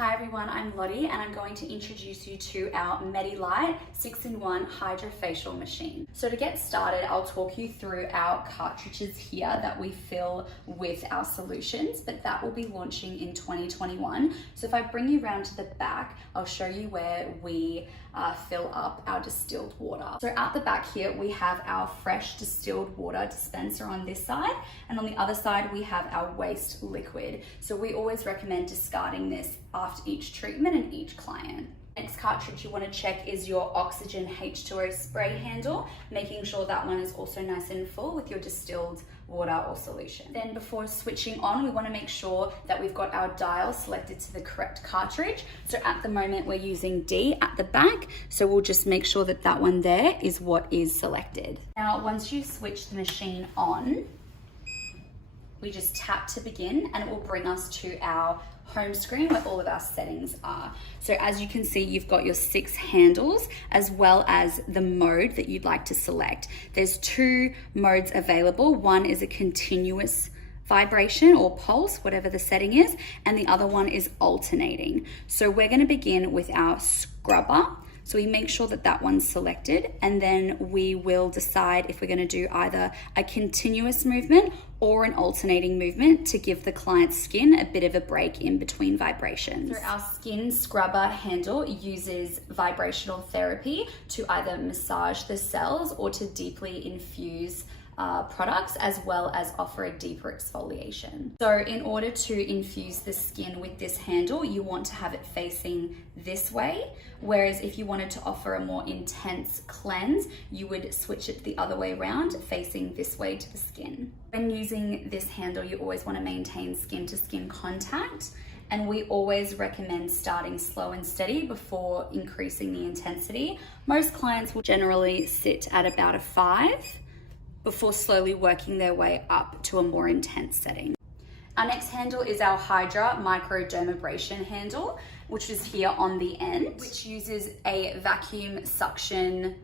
Hi everyone, I'm Lottie and I'm going to introduce you to our MediLite 6-in-1 Hydrofacial machine. So to get started, I'll talk you through our cartridges here that we fill with our solutions, but that will be launching in 2021. So if I bring you around to the back, I'll show you where we fill up our distilled water. So at the back here, we have our fresh distilled water dispenser on this side, and on the other side, we have our waste liquid. So we always recommend discarding this after each treatment and each client. Next cartridge you want to check is your oxygen H2O spray handle, making sure that one is also nice and full with your distilled water or solution. Then before switching on, we want to make sure that we've got our dial selected to the correct cartridge. So at the moment we're using D at the back, so we'll just make sure that that one there is what is selected. Now once you switch the machine on, we just tap to begin and it will bring us to our home screen where all of our settings are. So as you can see, you've got your 6 handles as well as the mode that you'd like to select. There's 2 modes available. One is a continuous vibration or pulse, whatever the setting is, and the other one is alternating. So we're going to begin with our scrubber. So we make sure that that one's selected, and then we will decide if we're going to do either a continuous movement or an alternating movement to give the client's skin a bit of a break in between vibrations. So our skin scrubber handle uses vibrational therapy to either massage the cells or to deeply infuse products, as well as offer a deeper exfoliation. So in order to infuse the skin with this handle, you want to have it facing this way, whereas if you wanted to offer a more intense cleanse, you would switch it the other way around, facing this way to the skin. When using this handle, you always want to maintain skin to skin contact, and we always recommend starting slow and steady before increasing the intensity. Most clients will generally sit at about a 5 before slowly working their way up to a more intense setting. Our next handle is our Hydradermabrasion handle, which is here on the end, which uses a vacuum suction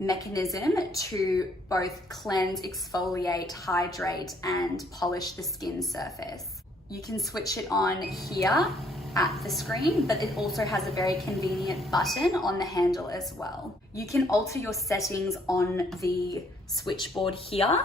mechanism to both cleanse, exfoliate, hydrate, and polish the skin surface. You can switch it on here at the screen, but it also has a very convenient button on the handle as well. You can alter your settings on the switchboard here,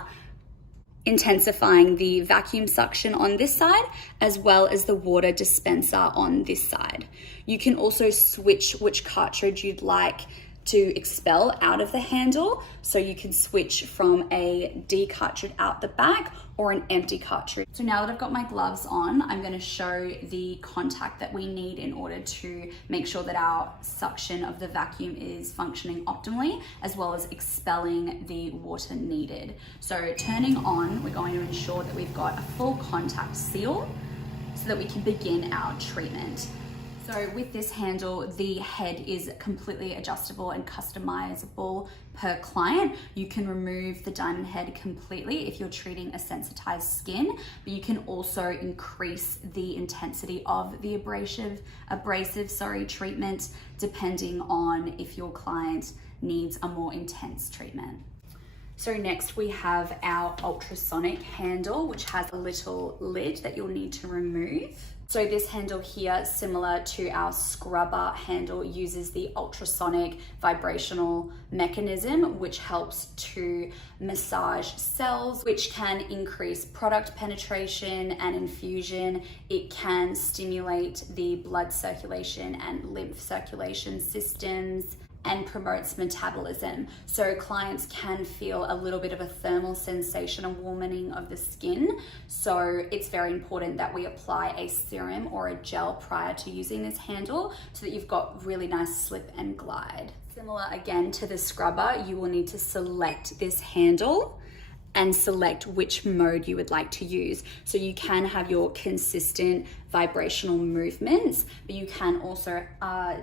intensifying the vacuum suction on this side, as well as the water dispenser on this side. You can also switch which cartridge you'd like to expel out of the handle, so you can switch from a D cartridge out the back or an empty cartridge. So now that I've got my gloves on, I'm going to show the contact that we need in order to make sure that our suction of the vacuum is functioning optimally, as well as expelling the water needed. So turning on, we're going to ensure that we've got a full contact seal so that we can begin our treatment. So with this handle, the head is completely adjustable and customizable per client. You can remove the diamond head completely if you're treating a sensitized skin, but you can also increase the intensity of the abrasive treatment depending on if your client needs a more intense treatment. So next we have our ultrasonic handle, which has a little lid that you'll need to remove. So this handle here, similar to our scrubber handle, uses the ultrasonic vibrational mechanism, which helps to massage cells, which can increase product penetration and infusion. It can stimulate the blood circulation and lymph circulation systems, and promotes metabolism. So clients can feel a little bit of a thermal sensation, a warming of the skin. So it's very important that we apply a serum or a gel prior to using this handle so that you've got really nice slip and glide. Similar again to the scrubber, you will need to select this handle and select which mode you would like to use. So you can have your consistent vibrational movements, but you can also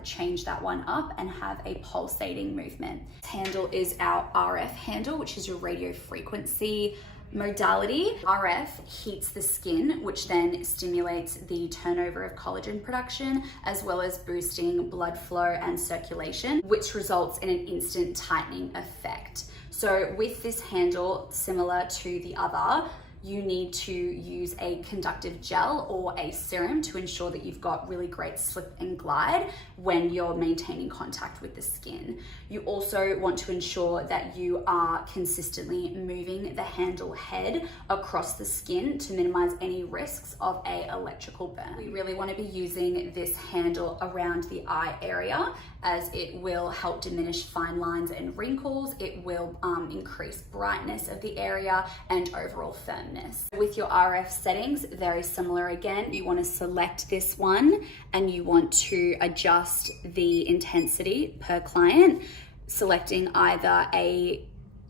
change that one up and have a pulsating movement. This handle is our RF handle, which is your radio frequency modality. RF heats the skin, which then stimulates the turnover of collagen production, as well as boosting blood flow and circulation, which results in an instant tightening effect. So with this handle, similar to the other, you need to use a conductive gel or a serum to ensure that you've got really great slip and glide when you're maintaining contact with the skin. You also want to ensure that you are consistently moving the handle head across the skin to minimize any risks of an electrical burn. We really want to be using this handle around the eye area, as it will help diminish fine lines and wrinkles. It will increase brightness of the area and overall firmness. With your RF settings, very similar again. You want to select this one and you want to adjust the intensity per client, selecting either a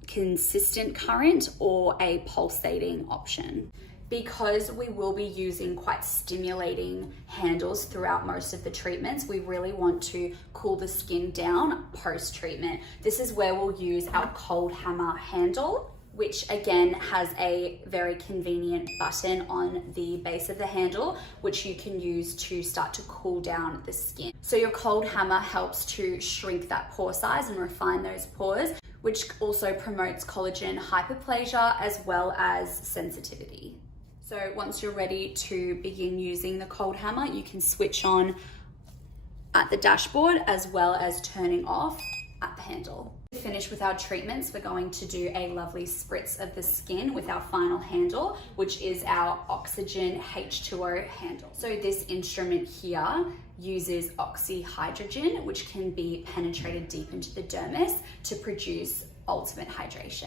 consistent current or a pulsating option. Because we will be using quite stimulating handles throughout most of the treatments, we really want to cool the skin down post-treatment. This is where we'll use our cold hammer handle, which again has a very convenient button on the base of the handle, which you can use to start to cool down the skin. So your cold hammer helps to shrink that pore size and refine those pores, which also promotes collagen hyperplasia as well as sensitivity. So once you're ready to begin using the cold hammer, you can switch on at the dashboard as well as turning off at the handle. To finish with our treatments, we're going to do a lovely spritz of the skin with our final handle, which is our oxygen H2O handle. So this instrument here uses oxyhydrogen, which can be penetrated deep into the dermis to produce ultimate hydration.